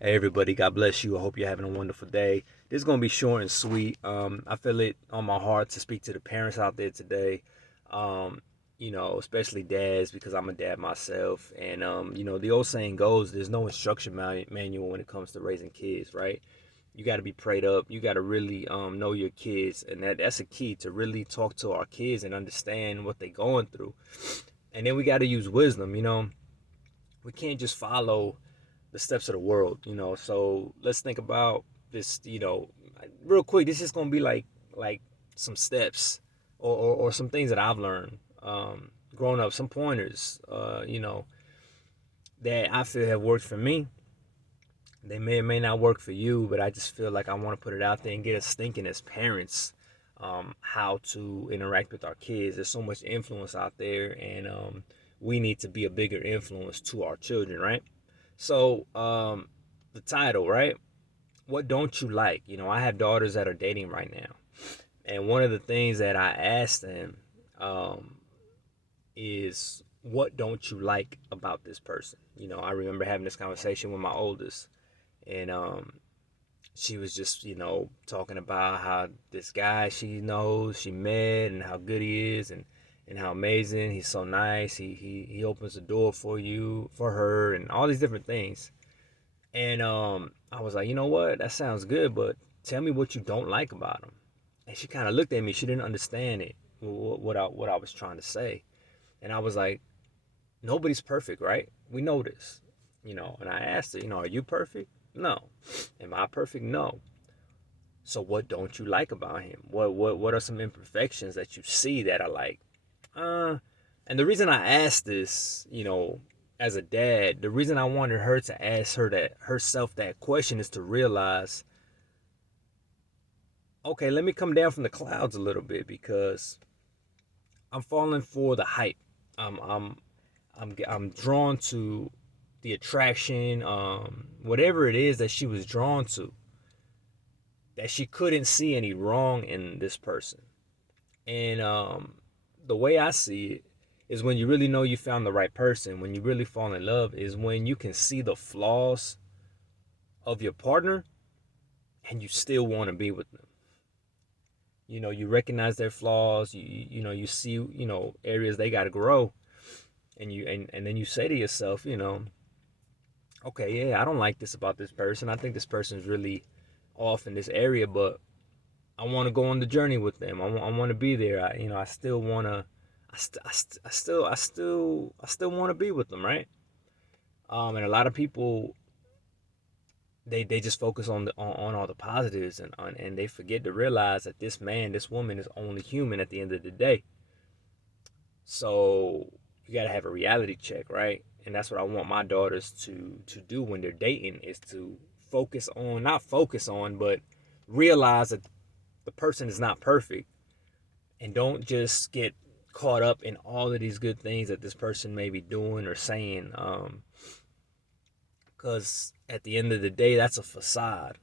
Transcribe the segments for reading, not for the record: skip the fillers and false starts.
Hey everybody, God bless you. I hope you're having a wonderful day. This is gonna be short and sweet. I feel it on my heart to speak to the parents out there today. Um, especially dads because I'm a dad myself. And the old saying goes, there's no instruction manual when it comes to raising kids, right? You got to be prayed up. You got to really know your kids, and that's a key to really talk to our kids and understand what they're going through. And then we got to use wisdom. We can't just follow the steps of the world, So let's think about this, real quick. This is gonna be like some steps or some things that I've learned growing up, some pointers, that I feel have worked for me. They may or may not work for you, but I just feel like I want to put it out there and get us thinking as parents, how to interact with our kids. There's so much influence out there, and we need to be a bigger influence to our children, right? So, the title, right? What don't you like? I have daughters that are dating right now, and one of the things that I ask them um, is, what don't you like about this person? I remember having this conversation with my oldest, and she was just, talking about how this guy she knows she met and how good he is and how amazing he's so nice. He opens the door for you, for her, and all these different things. And I was like, you know what? That sounds good, but tell me what you don't like about him. And she kind of looked at me. She didn't understand it, what I was trying to say. And I was like, nobody's perfect, right? We know this, And I asked her, are you perfect? No. Am I perfect? No. So what don't you like about him? What are some imperfections that you see that are like, uh? And the reason I asked this, as a dad, the reason I wanted her to ask her that herself that question is to realize, okay, let me come down from the clouds a little bit because I'm falling for the hype. I'm drawn to the attraction, whatever it is that she was drawn to, that she couldn't see any wrong in this person. And the way I see it is when you really know you found the right person, when you really fall in love, is when you can see the flaws of your partner and you still want to be with them. You recognize their flaws, you see, areas they got to grow, and then you say to yourself, okay, yeah, I don't like this about this person. I think this person is really off in this area, but I want to go on the journey with them. I want to be there. I still want to I still want to be with them, right? And a lot of people, they just focus on all the positives, and they forget to realize that this woman is only human at the end of the day. So you got to have a reality check, right? And that's what I want my daughters to do when they're dating, is to focus on, not focus on, but realize that the person is not perfect, and don't just get caught up in all of these good things that this person may be doing or saying, because at the end of the day, that's a facade.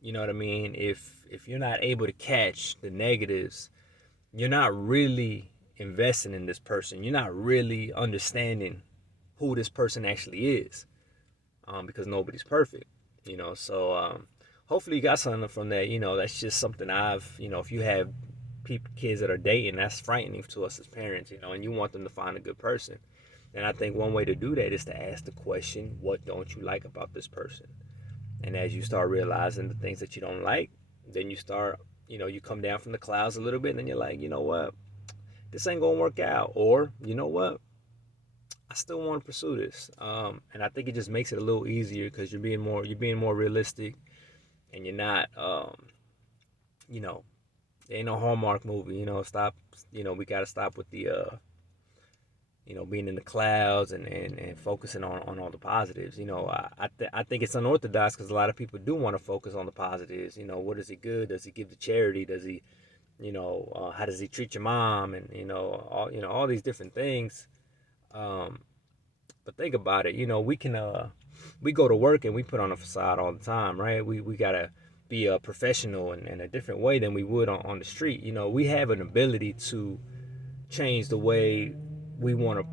You know what I mean? If you're not able to catch the negatives, you're not really investing in this person. You're not really understanding who this person actually is, because nobody's perfect. So hopefully you got something from that. That's just something if you have kids that are dating, that's frightening to us as parents. And you want them to find a good person. And I think one way to do that is to ask the question, what don't you like about this person? And as you start realizing the things that you don't like, then you start, you come down from the clouds a little bit, and then you're like, you know what, this ain't gonna work out. Or, you know what, I still want to pursue this. And I think it just makes it a little easier because you're being more realistic, and you're not, you know, there ain't no Hallmark movie. Stop. We gotta stop with the being in the clouds, and focusing on all the positives. I think it's unorthodox because a lot of people do want to focus on the positives. What is he good? Does he give to charity? Does he, how does he treat your mom? And all these different things. Um, but think about it. We go to work and we put on a facade all the time, right? We gotta be a professional in a different way than we would on the street. We have an ability to change the way we wanna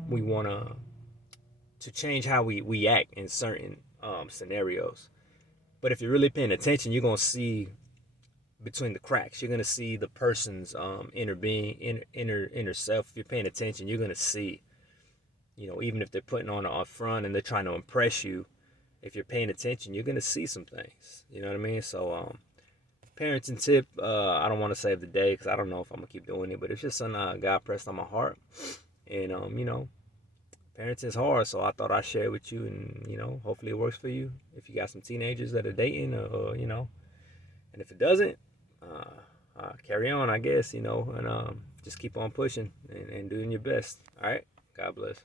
to change how we act in certain scenarios. But if you're really paying attention, you're gonna see between the cracks. You're gonna see the person's inner being, inner self. If you're paying attention, you're gonna see. You know, even if they're putting on a front and they're trying to impress you, if you're paying attention, you're gonna see some things. You know what I mean? So, parenting tip. I don't want to save the day because I don't know if I'm gonna keep doing it, but it's just something God pressed on my heart, and you know, parenting is hard, so I thought I'd share it with you, and you know, hopefully it works for you. If you got some teenagers that are dating, or you know, and if it doesn't, carry on, I guess, you know, and just keep on pushing and doing your best. All right, God bless.